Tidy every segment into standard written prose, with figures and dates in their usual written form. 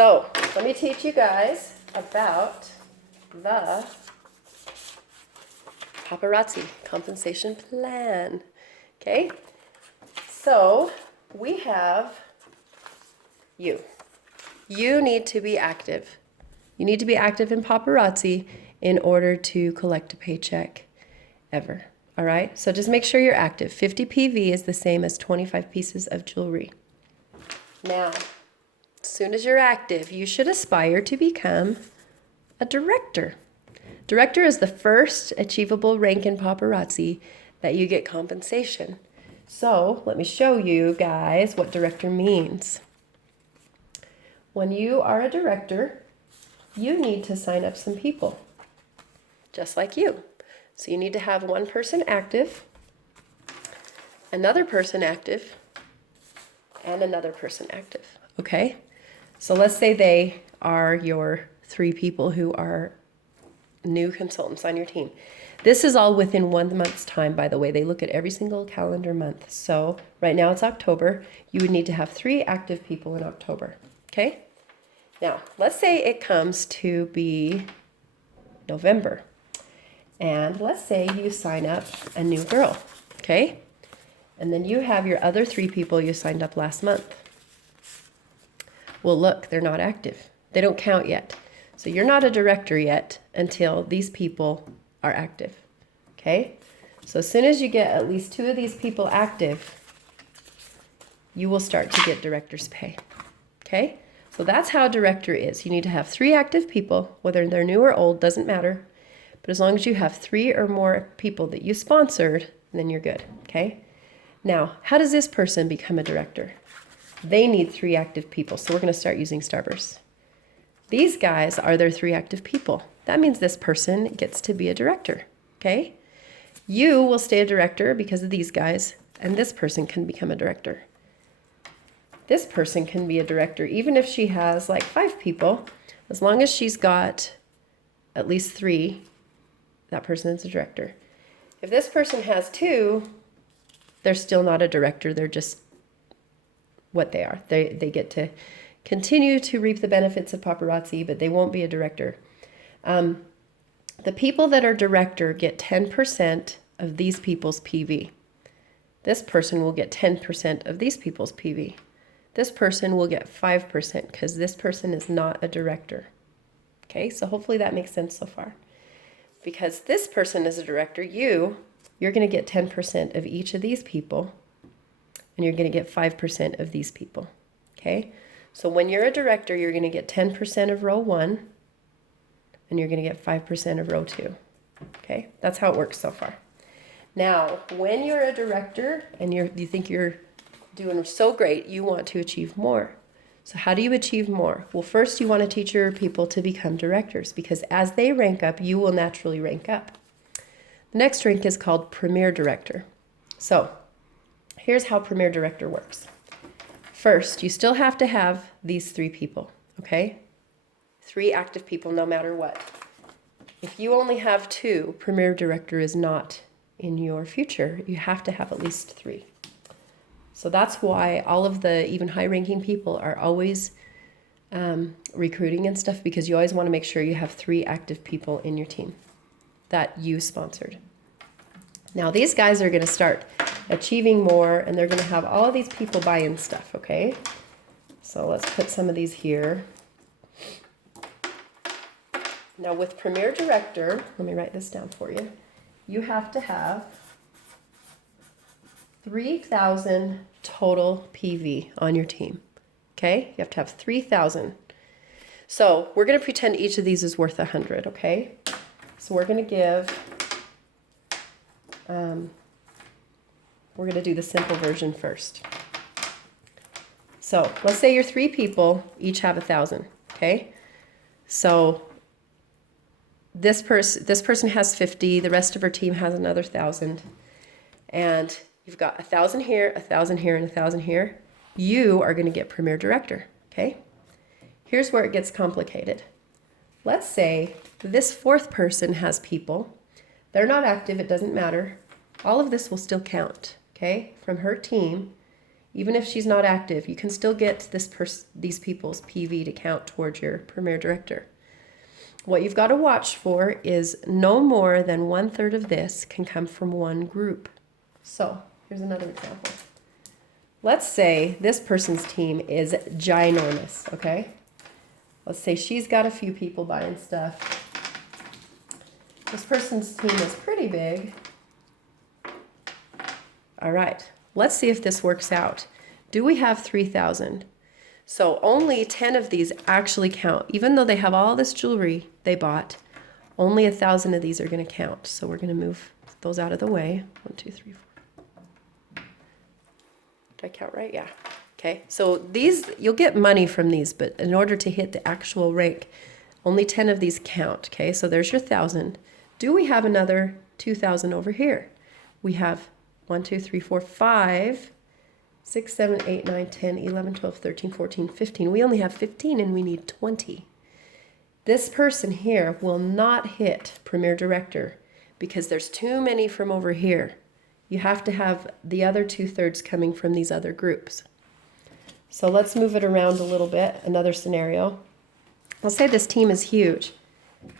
So let me teach you guys about the paparazzi compensation plan. Okay, so we have you. You need to be active. You need to be active in paparazzi in order to collect a paycheck ever. All right, so just make sure you're active. 50 PV is the same as 25 pieces of jewelry. Now, as soon as you're active, you should aspire to become a director. Director is the first achievable rank in paparazzi that you get compensation. So let me show you guys what director means. When you are a director, you need to sign up some people, just like you. So you need to have one person active, another person active, and another person active, okay? So let's say they are your 3 people who are new consultants on your team. This is all within 1 month's time, by the way. They look at every single calendar month. So right now it's October. You would need to have 3 active people in October, okay? Now, let's say it comes to be November. And let's say you sign up a new girl, okay? And then you have your other 3 people you signed up last month. Well, look, they're not active. They don't count yet. So you're not a director yet until these people are active, okay? So as soon as you get at least 2 of these people active, you will start to get director's pay, okay? So that's how a director is. You need to have 3 active people, whether they're new or old, doesn't matter. But as long as you have 3 or more people that you sponsored, then you're good, okay? Now, how does this person become a director? They need 3 active people, so we're going to start using Starburst. These guys are their 3 active people. That means this person gets to be a director, okay? You will stay a director because of these guys, and this person can become a director. This person can be a director even if she has like 5 people. As long as she's got at least 3, that person is a director. If this person has 2, they're still not a director. They're just what they are. They get to continue to reap the benefits of paparazzi, but they won't be a director. The people that are director get 10% of these people's PV. This person will get 10% of these people's PV. This person will get 5% because this person is not a director. Okay, so hopefully that makes sense so far. Because this person is a director, you're going to get 10% of each of these people, and you're going to get 5% of these people. Okay, so when you're a director, you're going to get 10% of row 1, and you're going to get 5% of row 2. Okay, that's how it works so far. Now, when you're a director and you think you're doing so great, you want to achieve more. So how do you achieve more? Well, first you want to teach your people to become directors because as they rank up, you will naturally rank up. The next rank is called Premier Director. So here's how Premier Director works. First, you still have to have these 3 people, okay? 3 active people no matter what. If you only have 2, Premier Director is not in your future. You have to have at least 3. So that's why all of the even high-ranking people are always recruiting and stuff because you always want to make sure you have 3 active people in your team that you sponsored. Now these guys are going to start achieving more and they're going to have all of these people buy in stuff, okay? So let's put some of these here. Now with Premier Director, let me write this down for you. You have to have 3,000 total PV on your team, okay? You have to have 3,000. So we're going to pretend each of these is worth 100, okay? So we're going to give, we're going to do the simple version first. So let's say your 3 people each have 1,000, okay? So this person has 50, the rest of her team has another 1,000, and you've got 1,000 here, 1,000 here, and 1,000 here. You are going to get Premier Director, okay? Here's where it gets complicated. Let's say this 4th person has people. They're not active, it doesn't matter. All of this will still count, okay? From her team, Even if she's not active, you can still get these people's PV to count towards your Premier Director. What you've got to watch for is no more than 1/3 of this can come from one group. So here's another example. Let's say this person's team is ginormous, okay? Let's say she's got a few people buying stuff. This person's team is pretty big. All right, let's see if this works out. Do we have 3,000? So only 10 of these actually count. Even though they have all this jewelry they bought, only 1,000 of these are going to count. So we're going to move those out of the way. 1, 2, 3, 4. Did I count right? Yeah. Okay. So these, you'll get money from these, but in order to hit the actual rank, only 10 of these count. Okay. So there's your 1,000. Do we have another 2,000 over here? We have 1, 2, 3, 4, 5, 6, 7, 8, 9, 10, 11, 12, 13, 14, 15. We only have 15 and we need 20. This person here will not hit Premier Director because there's too many from over here. You have to have the other 2/3 coming from these other groups. So let's move it around a little bit. Another scenario. Let's say this team is huge.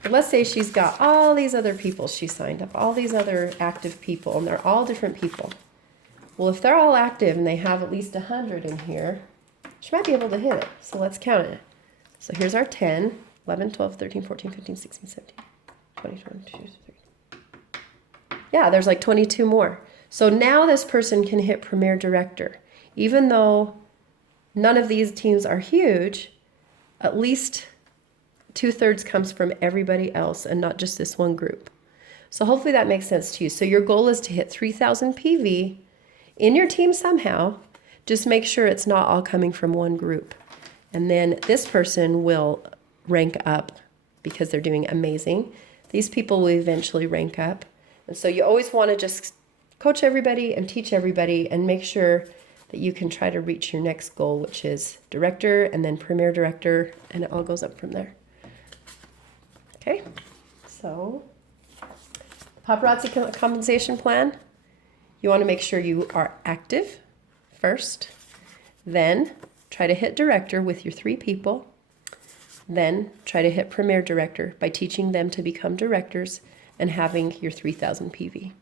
But let's say she's got all these other people she signed up, all these other active people, and they're all different people. Well, if they're all active and they have at least 100 in here, she might be able to hit it. So let's count it. So here's our 10, 11, 12, 13, 14, 15, 16, 17, 20, 22, 23. Yeah, there's like 22 more. So now this person can hit Premier Director. Even though none of these teams are huge, at least 2/3 comes from everybody else and not just this one group. So hopefully that makes sense to you. So your goal is to hit 3,000 PV in your team somehow. Just make sure it's not all coming from one group. And then this person will rank up because they're doing amazing. These people will eventually rank up. And so you always want to just coach everybody and teach everybody and make sure that you can try to reach your next goal, which is Director and then Premier Director, and it all goes up from there. Okay, so paparazzi compensation plan. You want to make sure you are active first, then try to hit Director with your 3 people, then try to hit Premier Director by teaching them to become directors and having your 3,000 PV.